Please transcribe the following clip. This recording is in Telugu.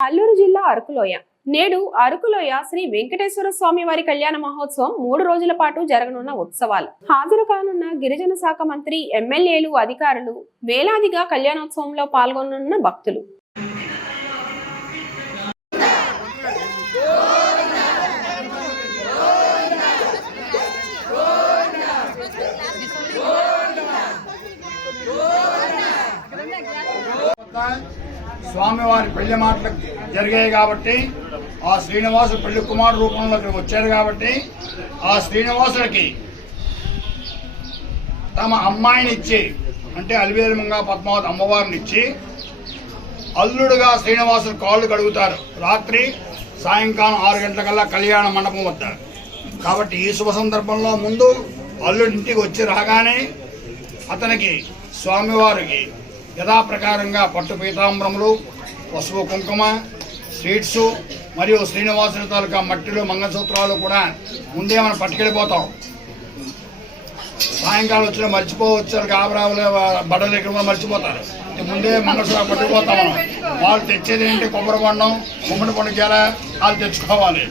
అల్లూరు జిల్లా అరకులోయ నేడు అరకులోయ శ్రీ వెంకటేశ్వర స్వామి వారి కళ్యాణ మహోత్సవం మూడు రోజుల పాటు జరగనున్న ఉత్సవాలు హాజరు కానున్న గిరిజన శాఖ మంత్రి ఎమ్మెల్యేలు అధికారులు వేలాదిగా కళ్యాణోత్సవంలో పాల్గొనున్న భక్తులు స్వామివారి పెళ్ళి మాటలు జరిగాయి కాబట్టి ఆ శ్రీనివాసు పెళ్ళి కుమారు రూపంలో ఇక్కడికి వచ్చారు కాబట్టి ఆ శ్రీనివాసుడికి తమ అమ్మాయిని ఇచ్చి అంటే అలివేలుమంగా పద్మావతి అమ్మవారిని ఇచ్చి అల్లుడుగా శ్రీనివాసుడు కాళ్ళు కడుగుతారు. రాత్రి సాయంకాలం ఆరు గంటలకల్లా కళ్యాణ మండపం వద్ద. కాబట్టి ఈ శుభ సందర్భంలో ముందు అల్లుడి ఇంటికి వచ్చి రాగానే అతనికి స్వామివారికి యథాప్రకారంగా పట్టు పీతాంబరములు పసుపు కుంకుమ స్వీట్స్ మరియు శ్రీనివాసుల తాలూకా మట్టిలు మంగళసూత్రాలు కూడా ముందే మనం పట్టుకెళ్ళిపోతాం. సాయంకాలం వచ్చిన మర్చిపోవచ్చు గాబరావులు బట్టలు ఎక్కడ మర్చిపోతారు. ముందే మంగళసూత్ర పట్టుకుపోతాం. మనం వాళ్ళు తెచ్చేది ఏంటి? కొబ్బరి పండం గుమ్మడి పండుగ వాళ్ళు తెచ్చుకోవాలి.